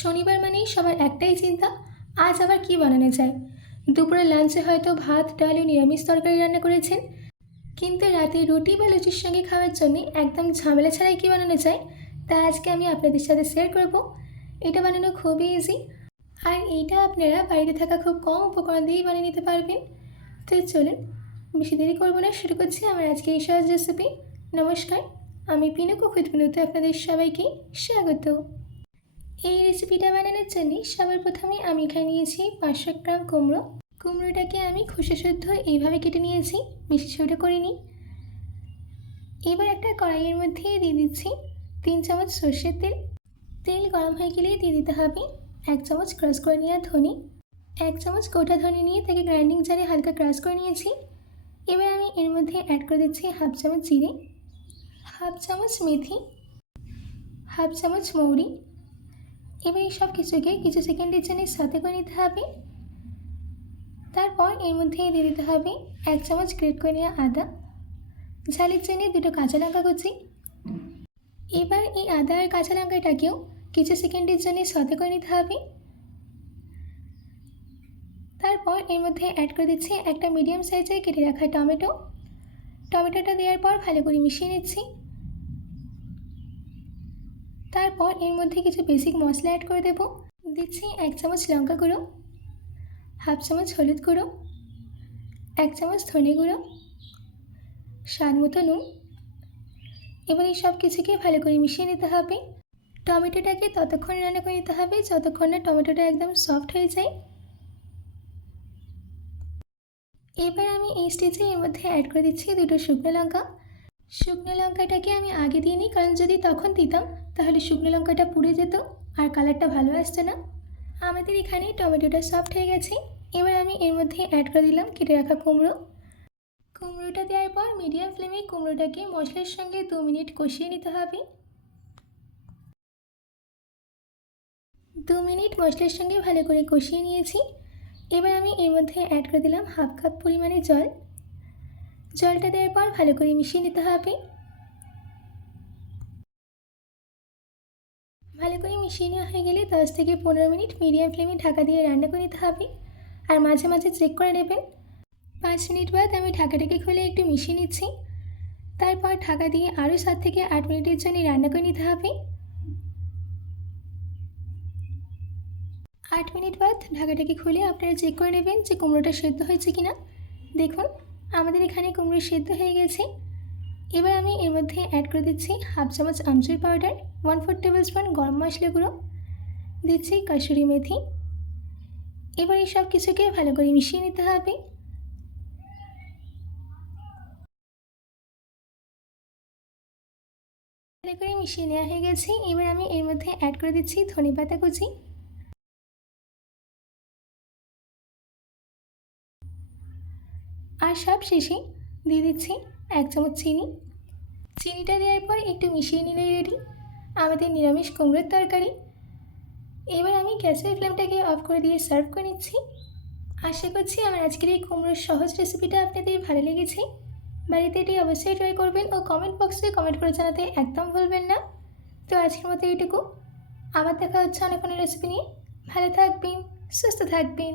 শনিবার মানেই সবার একটাই চিন্তা, আজ আবার কি বানানো যায়। দুপুরে লাঞ্চে হয়তো ভাত ডাল ও নিরামিষ তরকারি রান্না করেছেন, কিন্তু রাতে রুটি বা লুচির সঙ্গে খাওয়ার জন্য একদম ঝামেলা ছাড়াই কী বানানো যায় তা আজকে আমি আপনাদের সাথে শেয়ার করব। এটা বানানো খুবই ইজি, আর এইটা আপনারা বাড়িতে থাকা খুব কম উপকরণ দিয়েই বানিয়ে নিতে পারবেন। তো চলুন বেশি দেরি করবো না, শুরু করছি আমার আজকে এই সহজ রেসিপি। নমস্কার, আমি পিনু কুক বিনুতে আপনাদের সবাইকে স্বাগত। এই রেসিপিটা বানানোর জন্য সবার প্রথমে আমি এখানে নিয়েছি 500 গ্রাম কুমড়ো। কুমড়োটাকে আমি খোসা শুদ্ধ এইভাবে কেটে নিয়েছি, বেশি ছোটো করিনি। এবার একটা কড়াইয়ের মধ্যে দিয়ে দিচ্ছি 3 চামচ সর্ষের তেল। তেল গরম হয়ে গেলে দিয়ে দিতে হবে 1 চামচ ক্রাশ করে নেওয়া ধনে। 1 চামচ গোটা ধনে নিয়ে তাকে গ্রাইন্ডিং জারে হালকা ক্রাশ করে নিয়েছি। এবার আমি এর মধ্যে অ্যাড করে দিচ্ছি 1/2 চামচ জিরে, 1/2 চামচ মেথি, 1/2 চামচ মৌরি। এবার এই সব কিছুকে কিছু সেকেন্ডের জন্য সাথে করে নিতে হবে। তারপর এর মধ্যে দিয়ে দিতে হবে 1 চামচ গ্রেট করে নেওয়া আদা, ঝালের জন্য 2টো কাঁচা লঙ্কা কুচি। এবার এই আদা আর কাঁচা লঙ্কাটাকেও কিছু সেকেন্ডের জন্য সাথে করে নিতে হবে। তারপর এর মধ্যে অ্যাড করে দিচ্ছি একটা মিডিয়াম সাইজের কেটে রাখা টমেটো। টমেটোটা দেওয়ার পর ভালো করে মিশিয়ে নিচ্ছি। তারপর এর মধ্যে কিছু বেসিক মশলা অ্যাড করে দেব। দিচ্ছি 1 চামচ লঙ্কা গুঁড়ো, 1/2 চামচ হলুদ গুঁড়ো, 1 চামচ ধনে গুঁড়ো, স্বাদ মতো নুন। এবার এই সব কিছুকে ভালো করে মিশিয়ে নিতে হবে। টমেটোটাকে ততক্ষণ রান্না করে নিতে হবে যতক্ষণ না টমেটোটা একদম সফট হয়ে যায়। এবার আমি এই স্টেজে এর মধ্যে অ্যাড করে দিচ্ছি 2টো শুকনো লঙ্কা। শুকনো লঙ্কাটাকে আমি আগে দিইনি, কারণ যদি তখন দিতাম তাহলে শুকনো লঙ্কাটা পুড়ে যেত আর কালারটা ভালো আসতো না। আমাদের এখানে টমেটোটা সফট হয়ে গেছে। এবার আমি এর মধ্যে অ্যাড করে দিলাম কেটে রাখা কুমড়ো। কুমড়োটা দেওয়ার পর মিডিয়াম ফ্লেমে কুমড়োটাকে মশলার সঙ্গে 2 মিনিট কষিয়ে নিতে হবে। 2 মিনিট মশলার সঙ্গে ভালো করে কষিয়ে নিয়েছি। এবার আমি এর মধ্যে অ্যাড করে দিলাম 1/2 কাপ পরিমাণে জল। জলটা দেওয়ার পর ভালো করে মিশিয়ে নিতে হবে। ভালো করে মিশিয়ে নেওয়া হয়ে গেলে 10 থেকে 15 মিনিট মিডিয়াম ফ্লেমে ঢাকা দিয়ে রান্না করে নিতে হবে, আর মাঝে মাঝে চেক করে নেবেন। 5 মিনিট বাদ আমি ঢাকাটাকে খুলে একটু মিশিয়ে নিচ্ছি। তারপর ঢাকা দিয়ে আরও 7 থেকে 8 মিনিটের জন্য রান্না করে নিতে হবে। 8 মিনিট বাদ ঢাকাটাকে খুলে আপনারা চেক করে নেবেন যে কুমড়োটা সেদ্ধ হয়েছে কিনা। দেখুন আমাদের এখানে কুমড়ো সেদ্ধ হয়ে গেছে। এবার আমি এর মধ্যে অ্যাড করে দিচ্ছি 1/2 চামচ আমচুর পাউডার, 1/4 টেবিল স্পুন গরম মশলা গুঁড়ো, দিচ্ছি কাসুরি মেথি। এবার এই সব কিছুকে ভালো করে মিশিয়ে নিতে হবে। ভালো করে মিশিয়ে নেওয়া হয়ে গেছে। এবার আমি এর মধ্যে অ্যাড করে দিচ্ছি ধনেপাতা কুচি, আর সব শেষে দিয়ে দিচ্ছি 1 চামচ চিনি। চিনিটা দেওয়ার পর একটু মিশিয়ে নিলেই রেডি আমাদের নিরামিষ কুমড়োর তরকারি। এবার আমি গ্যাসের ফ্লেমটাকে অফ করে দিয়ে সার্ভ করে নিচ্ছি। আশা করছি আমার আজকের এই কুমড়োর সহজ রেসিপিটা আপনাদের ভালো লেগেছে। বাড়িতে এটি অবশ্যই ট্রাই করবেন ও কমেন্ট বক্সে কমেন্ট করে জানাতে একদম ভুলবেন না। তো আজকের মতো এইটুকু, আবার দেখা হচ্ছে অনেক কোনো রেসিপি নিয়ে। ভালো থাকবেন, সুস্থ থাকবেন।